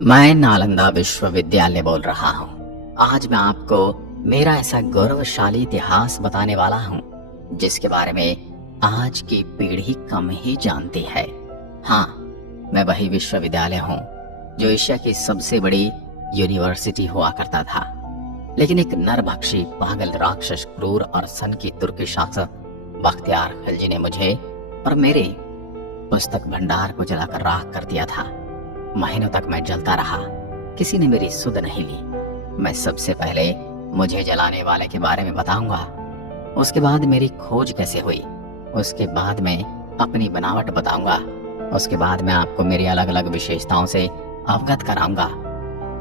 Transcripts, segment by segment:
मैं नालंदा विश्वविद्यालय बोल रहा हूँ। आज मैं आपको मेरा ऐसा गौरवशाली इतिहास बताने वाला हूँ जिसके बारे में आज की पीढ़ी कम ही जानती है। हाँ, मैं वही विश्वविद्यालय हूँ जो एशिया की सबसे बड़ी यूनिवर्सिटी हुआ करता था। लेकिन एक नरभक्षी, पागल, राक्षस, क्रूर और सन की तुर्की शासक बख्तियार खिलजी ने मुझे और मेरे पुस्तक भंडार को जलाकर राख कर दिया था। महीनों तक मैं जलता रहा, किसी ने मेरी सुध नहीं ली। मैं सबसे पहले मुझे जलाने वाले के बारे में बताऊंगा, उसके बाद मेरी खोज कैसे हुई, उसके बाद मैं अपनी बनावट बताऊंगा, उसके बाद मैं आपको मेरी अलग अलग विशेषताओं से अवगत कराऊंगा,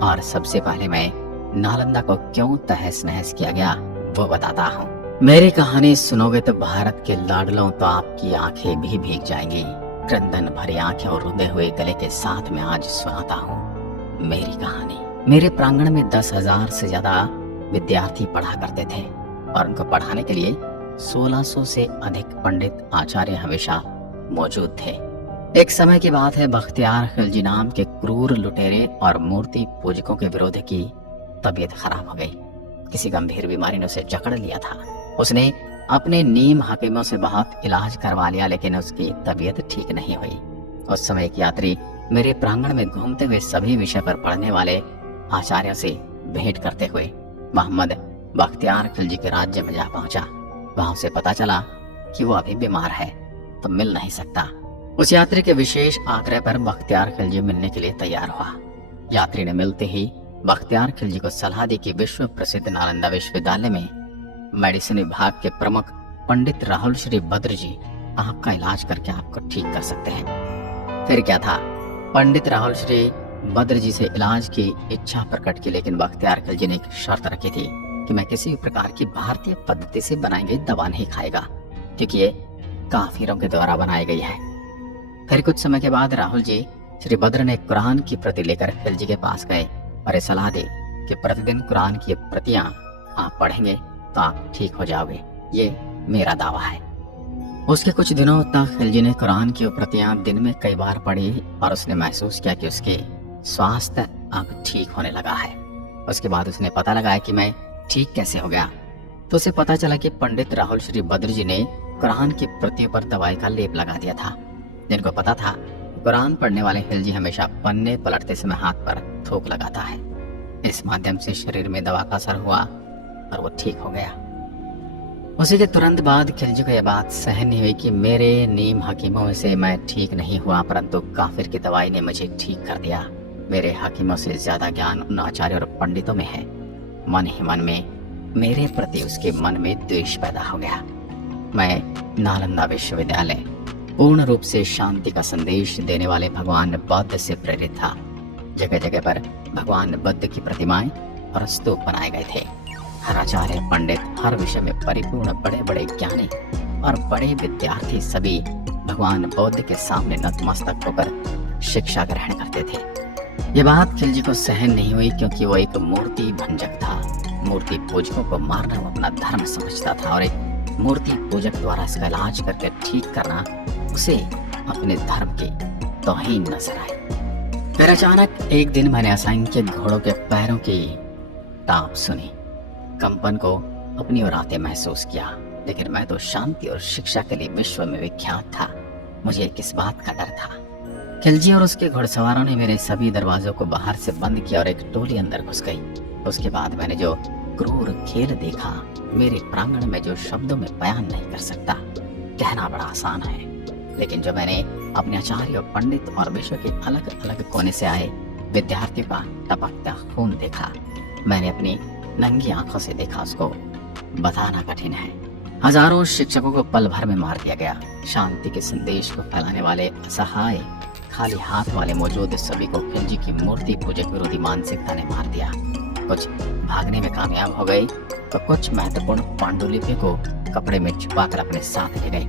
और सबसे पहले मैं नालंदा को क्यों तहस नहस किया गया वो बताता हूँ। मेरी कहानी सुनोगे तो भारत के लाडलों तो आपकी आंखें भी भीग जाएंगी। क्रंदन भरी आंखें और रुंधे हुए गले के साथ मैं आज सुनाता हूँ मेरी कहानी। मेरे प्रांगण में 10,000 से ज्यादा विद्यार्थी पढ़ा करते थे और उनको पढ़ाने के लिए 1600 से अधिक पंडित आचार्य हमेशा मौजूद थे। एक समय की बात है, बख्तियार खिलजी नाम के क्रूर लुटेरे और मूर्ति पूजकों के विरोधी की तबीयत खराब हो गई। किसी गंभीर बीमारी ने उसे जकड़ लिया था। उसने अपने नीम हकीमों से बहुत इलाज करवा लिया, लेकिन उसकी तबीयत ठीक नहीं हुई। उस समय एक यात्री मेरे प्रांगण में घूमते हुए सभी विषय पर पढ़ने वाले आचार्यों से भेंट करते हुए मोहम्मद बख्तियार खिलजी के राज्य में जा पहुंचा। वहां उसे पता चला कि वो अभी बीमार है तो मिल नहीं सकता। उस यात्री के विशेष आग्रह पर बख्तियार खिलजी मिलने के लिए तैयार हुआ। यात्री ने मिलते ही बख्तियार खिलजी को सलाह दी कि विश्व प्रसिद्ध नालंदा विश्वविद्यालय में मेडिसिन विभाग के प्रमुख पंडित राहुल श्री बद्र जी आपका इलाज करके आपको ठीक कर सकते हैं। फिर क्या था, पंडित राहुल श्री बद्र जी से इलाज की इच्छा प्रकट की, लेकिन बख्तियार खिलजी ने एक शर्त रखी थी कि मैं किसी भी प्रकार की भारतीय पद्धति से बनाई गई दवा नहीं खाएगा, क्योंकि ये काफिरों के द्वारा बनाई गई है। फिर कुछ समय के बाद राहुल जी श्री बद्र ने कुरान की प्रति लेकर खिलजी के पास गए और ये सलाह दी कि प्रतिदिन कुरान की प्रतियां आप पढ़ेंगे तो आप ठीक हो जाओगे, ये मेरा दावा है। उसके कुछ दिनों तक खिलजी ने कुरान की प्रतियां दिन में कई बार पढ़ी और उसने महसूस किया कि उसके स्वास्थ्य अब ठीक होने लगा है। उसके बाद उसने पता लगाया कि मैं ठीक कैसे हो गया, तो उसे पता चला कि पंडित राहुल श्री बद्र जी ने कुरान की प्रतियों पर दवाई का लेप लगा दिया था। जिनको पता था कुरान पढ़ने वाले खिलजी हमेशा पन्ने पलटते समय हाथ पर थूक लगाता है, इस माध्यम से शरीर में दवा का असर हुआ और वो ठीक हो गया। उसी के तुरंत बाद खिलजी को यह बात सहन नहीं हुई कि मेरे नीम हकीमों से मैं ठीक नहीं हुआ, परंतु काफिर की दवाई ने मुझे ठीक कर दिया। मेरे हकीमों से ज्यादा ज्ञान उन आचार्य और पंडितों में है। मन ही मन में मेरे प्रति उसके मन में द्वेष पैदा हो गया। मैं नालंदा विश्वविद्यालय पूर्ण रूप से शांति का संदेश देने वाले भगवान बुद्ध से प्रेरित था। जगह जगह पर भगवान बुद्ध की प्रतिमाएं और स्तूप बनाए गए थे। हर आचार्य, पंडित, हर विषय में परिपूर्ण बड़े बड़े ज्ञानी और बड़े विद्यार्थी सभी भगवान बुद्ध के सामने नतमस्तक होकर शिक्षा ग्रहण करते थे। ये बात खिलजी को सहन नहीं हुई, क्योंकि वो एक मूर्ति भंजक था। मूर्ति पूजकों को मारना वो अपना धर्म समझता था और एक मूर्ति पूजक द्वारा इसका इलाज करके ठीक करना उसे अपने धर्म की तौहीन नजर आई। फिर अचानक एक दिन मैंने असंख्य घोड़ों के पैरों की टाप सुनी, कंपन को अपनी ओर आते महसूस किया। लेकिन मैं तो शांति और शिक्षा के लिए विश्व में विख्यात था, मुझे किस बात का डर था। खिलजी और उसके घुड़सवारों ने मेरे सभी दरवाजों को बाहर से बंद किया और एक टोली अंदर घुस गई। उसके बाद मैंने जो क्रूर खेल देखा, मेरे प्रांगण में जो शब्दों में बयान नहीं कर सकता, कहना बड़ा आसान है। लेकिन जो मैंने अपने आचार्य, पंडित और विश्व के अलग अलग कोने से आए विद्यार्थियों का टपकता खून देखा, मैंने अपनी नंगी आंखों से देखा, उसको बताना कठिन है। हजारों शिक्षकों को पल भर में मार दिया गया। शांति के संदेश को फैलाने वाले असहाय खाली हाथ वाले मौजूद सभी को खिलजी की मूर्ति पूजक विरोधी मानसिकता ने मार दिया। कुछ भागने में कामयाब हो गए तो कुछ महत्वपूर्ण पांडुलिपियों को कपड़े में छुपाकर अपने साथ ले गए,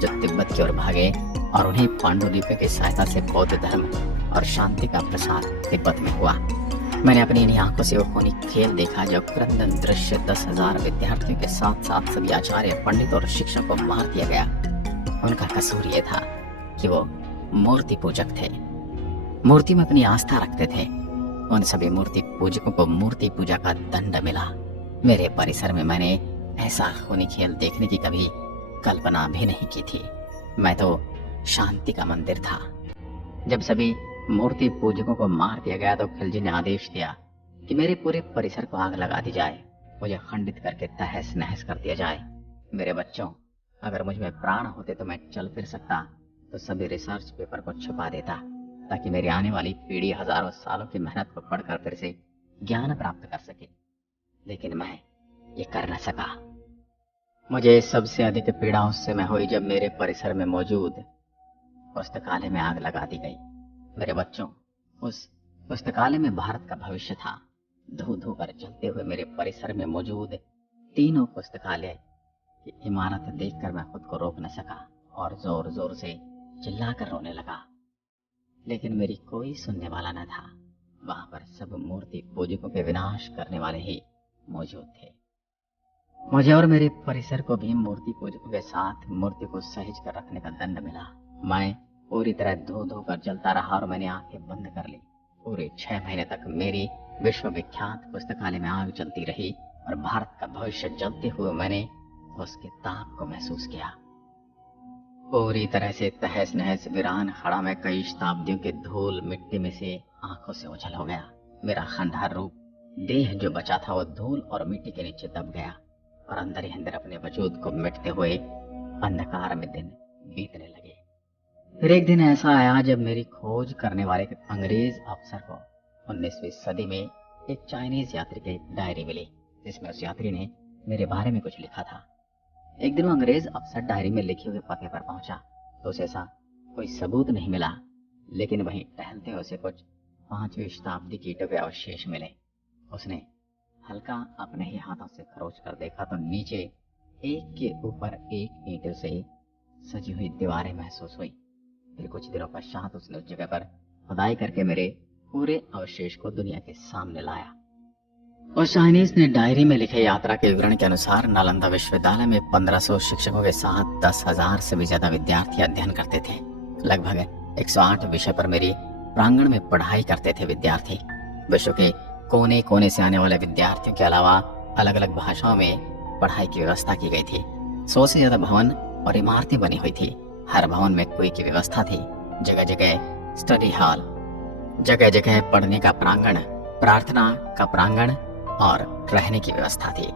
जो तिब्बत की ओर भागे, और उन्हीं पांडुलिपियों की सहायता से बौद्ध धर्म और शांति का प्रसार तिब्बत में हुआ। मैंने अपनी इन्हीं आंखों से वो खूनी खेल देखा, जो क्रंदन दृश्य 10,000 विद्यार्थियों के साथ साथ सभी आचार्य, पंडित और शिक्षक को मार दिया गया। उनका कसूर ये था कि वो मूर्ति पूजक थे, मूर्ति में अपनी आस्था रखते थे। उन सभी मूर्ति पूजकों को मूर्ति पूजा का दंड मिला। मेरे परिसर में मैंने ऐसा खूनी खेल देखने की कभी कल्पना भी नहीं की थी। मैं तो शांति का मंदिर था। जब सभी मूर्ति पूजकों को मार दिया गया तो खिलजी ने आदेश दिया कि मेरे पूरे परिसर को आग लगा दी जाए, मुझे खंडित करके तहस नहस कर दिया जाए। मेरे बच्चों, अगर मुझ में प्राण होते तो मैं चल फिर सकता तो सभी रिसर्च पेपर को छुपा देता, ताकि मेरी आने वाली पीढ़ी हजारों सालों की मेहनत को पढ़कर फिर से ज्ञान प्राप्त कर सके। लेकिन मैं ये कर न सका। मुझे सबसे अधिक पीड़ा उस समय हुई जब मेरे परिसर में मौजूद पुस्तकालय में आग लगा दी गई। मेरे बच्चों, उस पुस्तकालय में भारत का भविष्य था। धू धू कर जलते हुए मेरे परिसर में मौजूद तीनों पुस्तकालय की इमारत देखकर मैं खुद को रोक न सका और जोर जोर से चिल्लाकर रोने लगा। लेकिन मेरी कोई सुनने वाला न था। वहां पर सब मूर्ति पूजकों के विनाश करने वाले ही मौजूद थे। मुझे और मेरे परिसर को भी मूर्ति पूजकों के साथ मूर्ति को सहेज कर रखने का दंड मिला। मैं पूरी तरह धो धो कर जलता रहा और मैंने आंखें बंद कर ली। पूरे 6 महीने तक मेरी विश्वविख्यात पुस्तकालय में आग जलती रही और भारत का भविष्य जलते हुए मैंने उसके ताप को महसूस किया। पूरी तरह से तहस नहस वीरान खड़ा में कई शताब्दियों के धूल मिट्टी में से आंखों से ओझल हो गया। मेरा खंडहर रूप देह जो बचा था वो धूल और मिट्टी के नीचे दब गया और अंदर ही अंदर अपने वजूद को मिटते हुए अंधकार में दिन बीतने लगे। फिर एक दिन ऐसा आया जब मेरी खोज करने वाले एक अंग्रेज अफसर को 19वीं सदी में एक चाइनीज यात्री की डायरी मिली, जिसमें उस यात्री ने मेरे बारे में कुछ लिखा था। एक दिन वो अंग्रेज अफसर डायरी में लिखे हुए पते पर पहुंचा तो उसे ऐसा कोई सबूत नहीं मिला, लेकिन वहीं टहलते हुए उसे कुछ 5वीं शताब्दी की ईंटों के अवशेष मिले। उसने हल्का अपने ही हाथों से खरोच कर देखा तो नीचे एक के ऊपर एक ईंटों से सजी हुई दीवारें महसूस हुई। फिर कुछ दिनों पश्चात उसने उस जगह पर खुदाई करके मेरे पूरे अवशेष को दुनिया के सामने लाया। और चाइनीज ने डायरी में लिखे यात्रा के विवरण के अनुसार नालंदा विश्वविद्यालय में 1500 शिक्षकों के साथ 10,000 से भी ज्यादा विद्यार्थी अध्ययन करते थे। लगभग 108 विषय पर मेरी प्रांगण में पढ़ाई करते थे विद्यार्थी। विश्व के कोने कोने से आने वाले विद्यार्थियों के अलावा अलग अलग भाषाओं में पढ़ाई की व्यवस्था की गई थी। 100 से ज्यादा भवन और इमारतें बनी हुई थी। हर भवन में कुएं की व्यवस्था थी। जगह जगह स्टडी हॉल, जगह जगह पढ़ने का प्रांगण, प्रार्थना का प्रांगण और रहने की व्यवस्था थी।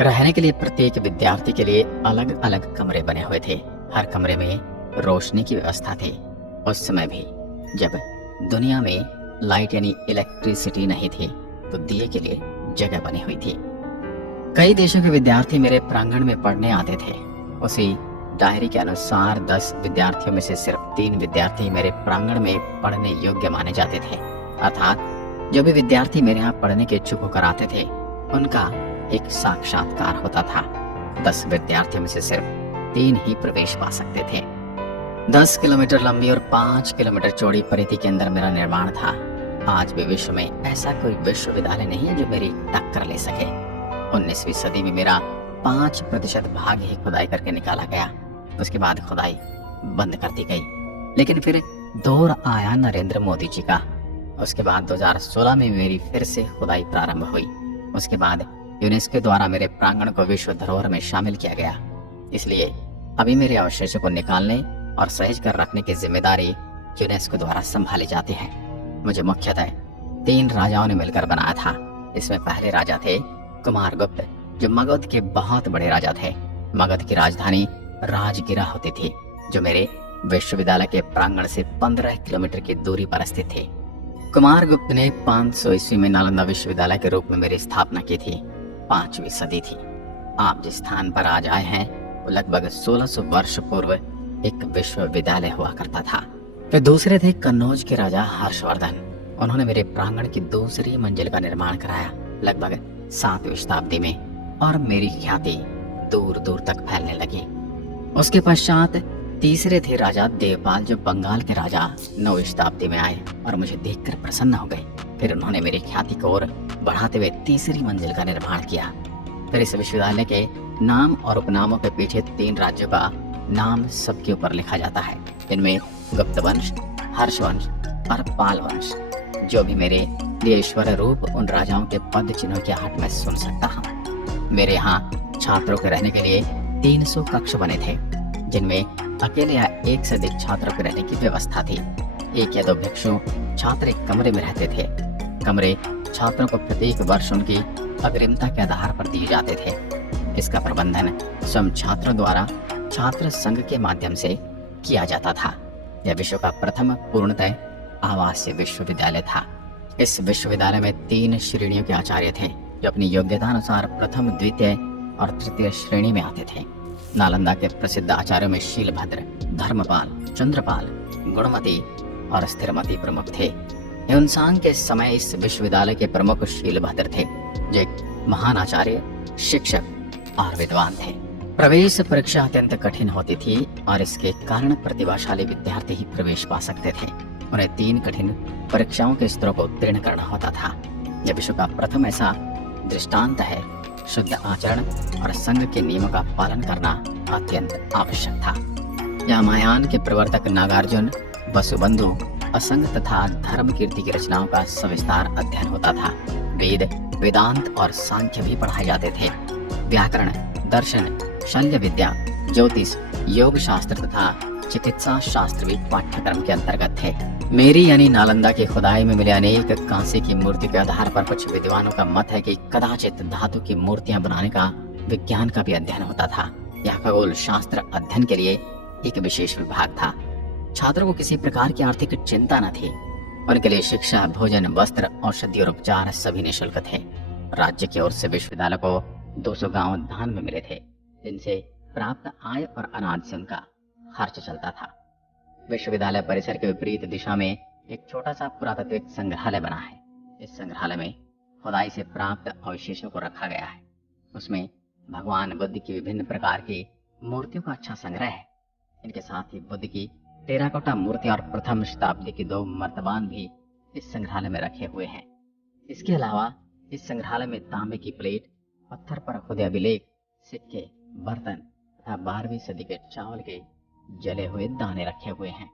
रहने के लिए प्रत्येक विद्यार्थी के लिए अलग अलग कमरे बने हुए थे। हर कमरे में रोशनी की व्यवस्था थी। उस समय भी जब दुनिया में लाइट यानी इलेक्ट्रिसिटी नहीं थी तो दिए के लिए जगह बनी हुई थी। कई देशों के विद्यार्थी मेरे प्रांगण में पढ़ने आते थे। उसी डायरी के अनुसार 10 विद्यार्थियों में से सिर्फ 3 विद्यार्थी मेरे प्रांगण में पढ़ने योग्य माने जाते थे। अर्थात जो भी विद्यार्थी मेरे यहाँ पढ़ने के इच्छुक होकर आते थे उनका एक साक्षात्कार होता था। 10 विद्यार्थियों में से सिर्फ 3 ही प्रवेश पा सकते थे। 10 किलोमीटर लंबी और 5 किलोमीटर चौड़ी परिधि के अंदर मेरा निर्माण था। आज भी विश्व में ऐसा कोई विश्वविद्यालय नहीं है जो मेरी टक्कर ले सके। 19वीं सदी में मेरा 5% भाग ही खुदाई करके निकाला गया। उसके बाद खुदाई बंद कर दी गई। लेकिन फिर दौर आया नरेंद्र मोदी जी का। उसके बाद 2016 में मेरी फिर से खुदाई प्रारंभ हुई। उसके बाद यूनेस्को द्वारा मेरे प्रांगण को विश्व धरोहर में शामिल किया गया। इसलिए अभी मेरे अवशेषों को निकालने और सहेज कर रखने की जिम्मेदारी यूनेस्को द्वारा संभाली जाती है। मुझे मुख्यतः 3 राजाओं ने मिलकर बनाया था। इसमें पहले राजा थे कुमारगुप्त, जो मगध के बहुत बड़े राजा थे। मगध की राजधानी राजगिरा होती थी, जो मेरे विश्वविद्यालय के प्रांगण से 15 किलोमीटर की दूरी पर स्थित थी। कुमारगुप्त ने 500 ईस्वी में नालंदा विश्वविद्यालय के रूप में मेरी स्थापना की थी। 5वीं सदी थी। आप जिस स्थान पर आज आए हैं वो लगभग 1600 वर्ष पूर्व एक विश्वविद्यालय हुआ करता था। फिर दूसरे थे कन्नौज के राजा हर्षवर्धन। उन्होंने मेरे प्रांगण की दूसरी मंजिल का निर्माण कराया लगभग 7वीं शताब्दी में, और मेरी ख्याति दूर दूर तक फैलने लगी। उसके पश्चात तीसरे थे राजा देवपाल, जो बंगाल के राजा 9वीं शताब्दी में आए और मुझे देखकर प्रसन्न हो गए। फिर उन्होंने मेरी ख्याति को और बढ़ाते हुए तीसरी मंजिल का निर्माण किया। फिर इस विश्वविद्यालय के नाम और उपनामों के पीछे 3 राज्यों का नाम सबके ऊपर लिखा जाता है। इनमें गुप्त वंश, हर्ष वंश और पाल वंश, जो भी मेरे ये ईश्वर रूप उन राजाओं के पद चिन्हों की आहट में सुन सकता हूँ। मेरे यहाँ छात्रों के रहने के लिए 300 कक्ष बने थे, जिनमें अकेले या एक से अधिक छात्रों के रहने की व्यवस्था थी। 1 या 2 भिक्षु छात्र एक कमरे में रहते थे। कमरे छात्रों को प्रत्येक वर्ष उनकी अग्रिमता के आधार पर दिए जाते थे। इसका प्रबंधन स्वयं छात्रों द्वारा छात्र संघ के माध्यम से किया जाता था। यह विश्व का प्रथम पूर्णतः आवासीय विश्वविद्यालय था। इस विश्वविद्यालय में 3 श्रेणियों के आचार्य थे, जो अपनी योग्यता अनुसार प्रथम, द्वितीय और तृतीय श्रेणी में आते थे। नालंदा के प्रसिद्ध आचार्यों में शीलभद्र, धर्मपाल, चंद्रपाल, गुणमती और स्थिरमती प्रमुख थे। ह्युनसांग के समय इस विश्वविद्यालय के प्रमुख शीलभद्र थे, जो एक महान आचार्य, शिक्षक और विद्वान थे। प्रवेश परीक्षा अत्यंत कठिन होती थी और इसके कारण प्रतिभाशाली विद्यार्थी ही प्रवेश पा सकते थे। उन्हें 3 कठिन परीक्षाओं के स्तरों को उत्तीर्ण करना होता था। यह विश्व का प्रथम ऐसा दृष्टांत है। शुद्ध आचरण और संघ के नियमों का पालन करना अत्यंत आवश्यक था। यह महायान के प्रवर्तक नागार्जुन, वसुबंधु, असंग तथा धर्म कीर्ति की रचनाओं का सविस्तार अध्ययन होता था। वेद, वेदांत और सांख्य भी पढ़ाए जाते थे। व्याकरण, दर्शन, शल्य विद्या, ज्योतिष, योग शास्त्र तथा चिकित्सा शास्त्र भी पाठ्यक्रम के अंतर्गत थे। मेरी यानी नालंदा की खुदाई में मिले अनेक कांसे की मूर्ति के आधार पर कुछ विद्वानों का मत है कि कदाचित धातु की मूर्तियां बनाने का विज्ञान का भी अध्ययन होता था। यह खगोल शास्त्र अध्ययन के लिए एक विशेष विभाग था। छात्रों को किसी प्रकार की आर्थिक चिंता न थी। उनके लिए शिक्षा, भोजन, वस्त्र, औषधि और उपचार सभी निःशुल्क थे। राज्य की ओर से विश्वविद्यालय को 200 गांव दान में मिले थे, जिनसे प्राप्त आय और अनाज से उनका खर्च चलता था। विश्वविद्यालय परिसर के विपरीत दिशा में एक छोटा सा पुरातात्विक संग्रहालय बना है। इस संग्रहालय में खुदाई से प्राप्त अवशेषों को रखा गया है। उसमें भगवान बुद्ध की विभिन्न प्रकार की मूर्तियों का अच्छा संग्रह है। इनके साथ ही बुद्ध की टेराकोटा मूर्ति और प्रथम शताब्दी की 2 मर्तबान भी इस संग्रहालय में रखे हुए हैं। इसके अलावा इस संग्रहालय में तांबे की प्लेट, पत्थर पर खुदे अभिलेख, सिक्के, बर्तन तथा 12वीं सदी के चावल के जले हुए दाने रखे हुए हैं।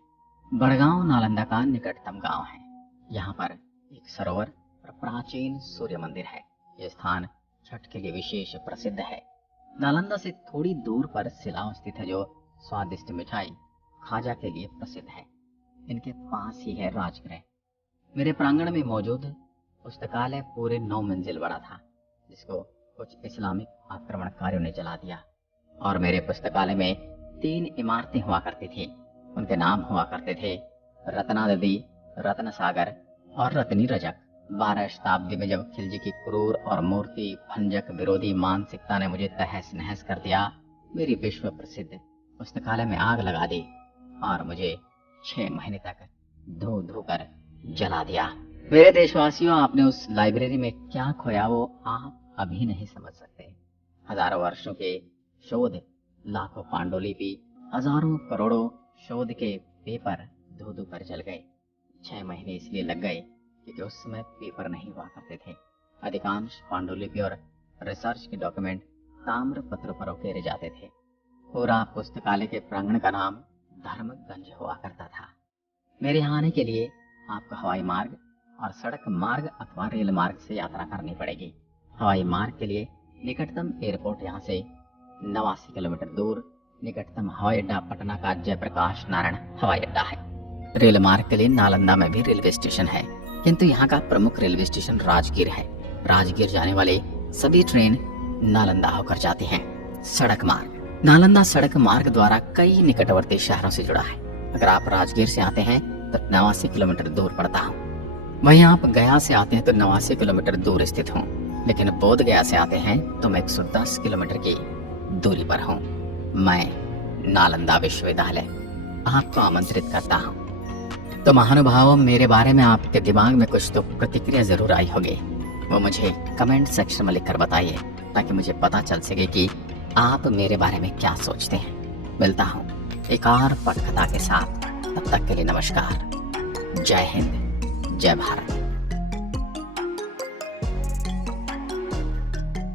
बड़गांव नालंदा का निकटतम गांव है। यहाँ पर एक सरोवर और प्राचीन सूर्य मंदिर है। यह स्थान छठ के लिए विशेष प्रसिद्ध है। नालंदा से थोड़ी दूर पर सिलाव स्थित है, जो स्वादिष्ट मिठाई खाजा के लिए प्रसिद्ध है। इनके पास ही है राजगृह। मेरे प्रांगण में मौजूद पुस्तकालय पूरे 9 मंजिल बड़ा था, जिसको कुछ इस्लामिक आक्रमणकारियों ने जला दिया। और मेरे पुस्तकालय में 3 इमारतें हुआ करती थी। उनके नाम हुआ करते थे रत्नादि, रत्न सागर और रत्नी रजक। 12 शताब्दी में जब खिलजी की क्रूर और मूर्ति भंजक विरोधी मानसिकता ने मुझे तहस नहस कर दिया, मेरी विश्व प्रसिद्ध पुस्तकालय में आग लगा दी और मुझे 6 महीने तक धो धो कर जला दिया। मेरे देशवासियों, आपने उस लाइब्रेरी में क्या खोया वो आप अभी नहीं समझ सकते। हजारों वर्षों के शोध, लाखों पांडुलिपि, हजारों करोड़ों शोध के पेपर धो धो कर जल गए। 6 महीने इसलिए लग गए क्योंकि उस समय पेपर नहीं हुआ करते थे। अधिकांश पांडुलिपि और रिसर्च के डॉक्यूमेंट ताम्र पत्रों पर उकेरे जाते थे। पूरा पुस्तकालय के प्रांगण का नाम धर्मगंज हुआ करता था। मेरे यहाँ आने के लिए आपको हवाई मार्ग और सड़क मार्ग अथवा रेल मार्ग से यात्रा करनी पड़ेगी। हवाई मार्ग के लिए निकटतम एयरपोर्ट यहाँ से 89 किलोमीटर दूर निकटतम हवाई अड्डा पटना का जयप्रकाश नारायण हवाई अड्डा है। रेल मार्ग के लिए नालंदा में भी रेलवे स्टेशन है, किंतु यहाँ का प्रमुख रेलवे स्टेशन राजगीर है। राजगीर जाने वाले सभी ट्रेन नालंदा होकर जाती हैं। सड़क मार्ग, नालंदा सड़क मार्ग द्वारा कई निकटवर्ती शहरों से जुड़ा है। अगर आप राजगीर से आते हैं तो 89 किलोमीटर दूर पड़ता हूँ। वहीं आप गया से आते हैं तो 89 किलोमीटर दूर स्थित हूँ, लेकिन बोध गया से आते हैं तो मैं 110 किलोमीटर की दूरी पर हूँ। मैं नालंदा विश्वविद्यालय आपको आमंत्रित करता हूँ। तो महानुभावों, मेरे बारे में आपके दिमाग में कुछ तो प्रतिक्रिया जरूर आई होगी। वो मुझे कमेंट सेक्शन में लिखकर बताइए, ताकि मुझे पता चल सके कि आप मेरे बारे में क्या सोचते हैं। मिलता हूँ एक और पटकथा के साथ। तब तक के लिए नमस्कार। जय हिंद, जय भारत।